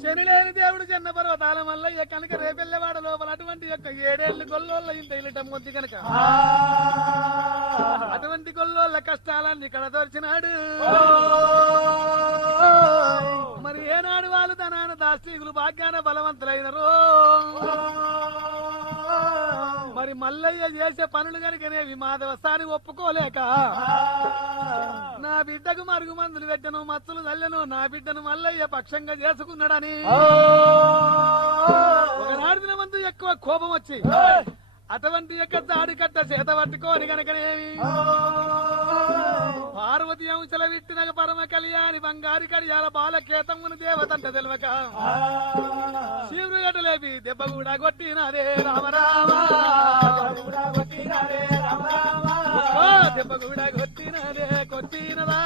శని లేని దేవుడు చిన్న పర్వతాల మల్లయ్య కనుక రేపెల్లవాడ లోపల అటువంటి యొక్క 7 ఏళ్లు గొల్లోళ్ళ ఇంత ఇల్లటం వద్దు కనుక అటువంటి గొల్లోళ్ళ కష్టాలన్నీ కడదోర్చినాడు. మరి ఏనాడు వాళ్ళు ధనాన దాస్త్రీకులు భాగ్యాన బలవంతులైనరు. మరి మల్లయ్య చేసే పనులు కనుకనేవి మాధవస్థాని ఒప్పుకోలేక నా బిడ్డకు మరుగు మందులు పెట్టను మత్తులు చల్లెను నా బిడ్డను మల్లయ్య పక్షంగా చేసుకున్నాడని ఒకనాడు దినమందు ఎక్కువ కోపం వచ్చి అటువంటి యొక్క దాడి కట్ట చేత పట్టుకోని కనుకనేవి పార్వతి అంశల విట్టినగ పరమ కళ్యాణి బంగారి కడియాల బాలకేతమును దేవతంట తెలవక శివుడు గట్టలేపి దెబ్బ కూడా కొట్టినదే రామరామ దెబ్బ కూడా కొట్టినదే కొట్టినదా